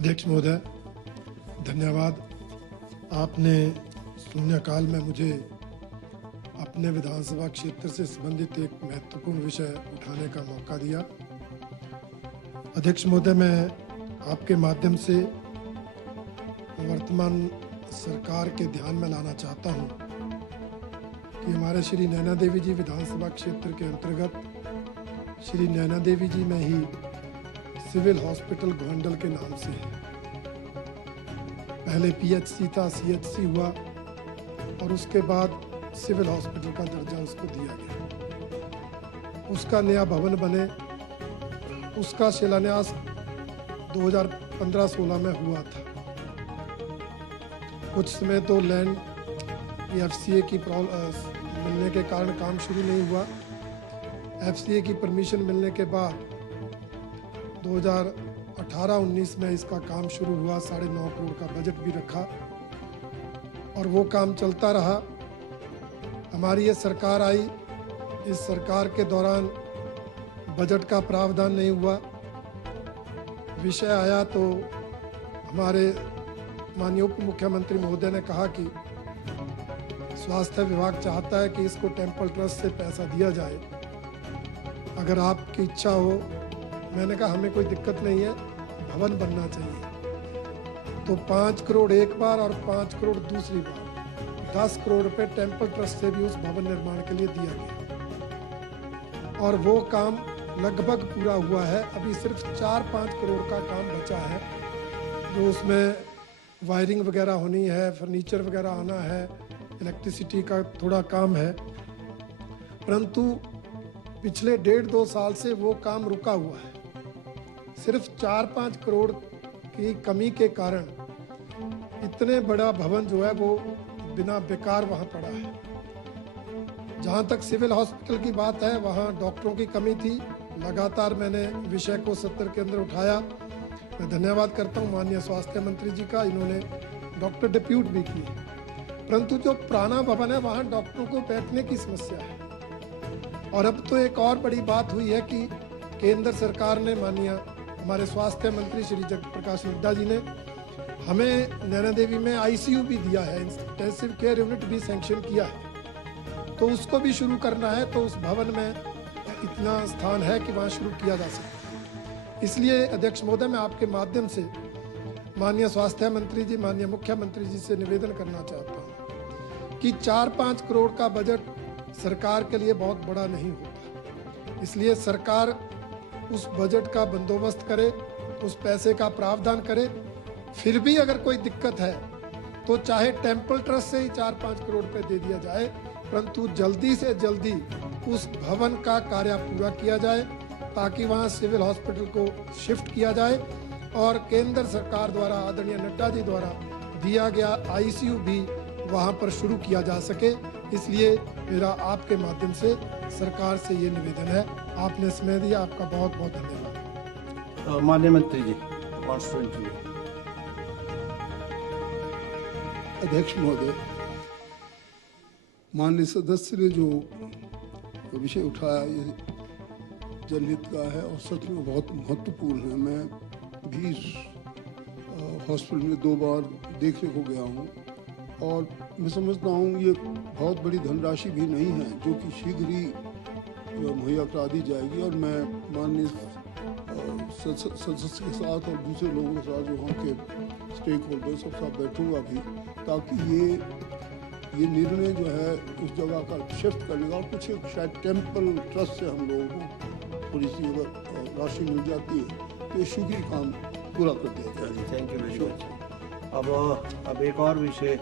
अध्यक्ष महोदय, धन्यवाद। आपने शून्यकाल में मुझे अपने विधानसभा क्षेत्र से संबंधित एक महत्वपूर्ण विषय उठाने का मौका दिया। अध्यक्ष महोदय, मैं आपके माध्यम से वर्तमान सरकार के ध्यान में लाना चाहता हूं कि हमारे श्री नैना देवी जी विधानसभा क्षेत्र के अंतर्गत श्री नैना देवी जी में ही सिविल हॉस्पिटल गोंडल के नाम से है। पहले पीएचसी था, सीएचसी हुआ और उसके बाद सिविल हॉस्पिटल का दर्जा उसको दिया गया। उसका नया भवन बने, उसका शिलान्यास 2015-16 में हुआ था। कुछ समय तो लैंड एफसीए की मिलने के कारण काम शुरू नहीं हुआ। एफसीए की परमिशन मिलने के बाद 2018-19 में इसका काम शुरू हुआ। 9.5 करोड़ का बजट भी रखा और वो काम चलता रहा। हमारी ये सरकार आई, इस सरकार के दौरान बजट का प्रावधान नहीं हुआ। विषय आया तो हमारे माननीय उप मुख्यमंत्री महोदय ने कहा कि स्वास्थ्य विभाग चाहता है कि इसको टेम्पल ट्रस्ट से पैसा दिया जाए, अगर आपकी इच्छा हो। मैंने कहा हमें कोई दिक्कत नहीं है, भवन बनना चाहिए। तो 5 करोड़ एक बार और 5 करोड़ दूसरी बार, 10 करोड़ रुपए टेम्पल ट्रस्ट से भी उस भवन निर्माण के लिए दिया गया और वो काम लगभग पूरा हुआ है। अभी सिर्फ 4-5 करोड़ का काम बचा है, जो उसमें वायरिंग वगैरह होनी है, फर्नीचर वगैरह आना है, इलेक्ट्रिसिटी का थोड़ा काम है। परंतु पिछले 1.5-2 साल से वो काम रुका हुआ है। सिर्फ 4-5 करोड़ की कमी के कारण इतने बड़ा भवन जो है वो बिना बेकार वहाँ पड़ा है। जहाँ तक सिविल हॉस्पिटल की बात है, वहाँ डॉक्टरों की कमी थी। लगातार मैंने विषय को सत्र के अंदर उठाया। मैं धन्यवाद करता हूँ माननीय स्वास्थ्य मंत्री जी का, इन्होंने डॉक्टर डिप्यूट भी किए। परंतु जो पुराना भवन है वहाँ डॉक्टरों को बैठने की समस्या है। और अब तो एक और बड़ी बात हुई है कि केंद्र सरकार ने, माननीय हमारे स्वास्थ्य मंत्री श्री जगत प्रकाश नड्डा जी ने हमें नैना देवी में आईसीयू भी दिया है, इंटेंसिव केयर यूनिट भी सैंक्शन किया है। तो उसको भी शुरू करना है, तो उस भवन में इतना स्थान है कि वहाँ शुरू किया जा सकता है। इसलिए अध्यक्ष महोदय, मैं आपके माध्यम से माननीय स्वास्थ्य मंत्री जी, माननीय मुख्यमंत्री जी से निवेदन करना चाहता हूँ कि 4-5 करोड़ का बजट सरकार के लिए बहुत बड़ा नहीं होता। इसलिए सरकार उस बजट का बंदोबस्त करे, उस पैसे का प्रावधान करे। फिर भी अगर कोई दिक्कत है तो चाहे टेम्पल ट्रस्ट से ही 4-5 करोड़ रुपए दे दिया जाए, परंतु जल्दी से जल्दी उस भवन का कार्य पूरा किया जाए ताकि वहां सिविल हॉस्पिटल को शिफ्ट किया जाए और केंद्र सरकार द्वारा, आदरणीय नड्डा जी द्वारा दिया गया आईसीयू भी वहां पर शुरू किया जा सके। इसलिए मेरा आपके माध्यम से सरकार से ये निवेदन है। आपने समय दिया, आपका बहुत बहुत धन्यवाद। माननीय मंत्री जी, अध्यक्ष महोदय, माननीय सदस्य ने जो विषय उठाया ये जनहित का है और सच में बहुत महत्वपूर्ण है। मैं भी हॉस्पिटल में 2 बार देखने को गया हूँ और मैं समझता हूँ ये बहुत बड़ी धनराशि भी नहीं है जो कि शीघ्र ही मुहैया करा दी जाएगी। और मैं माननीय सदस्य के साथ और दूसरे लोगों के साथ जो वहाँ के स्टेक होल्डर्स सब साथ बैठूंगा भी, ताकि ये निर्णय जो है उस जगह का शिफ्ट करने का, और कुछ शायद टेम्पल ट्रस्ट से हम लोगों को थोड़ी सी अगर राशि मिल जाती है तो ये शीघ्र ही काम पूरा कर दिया जाए। Thank you very much. अब एक और विषय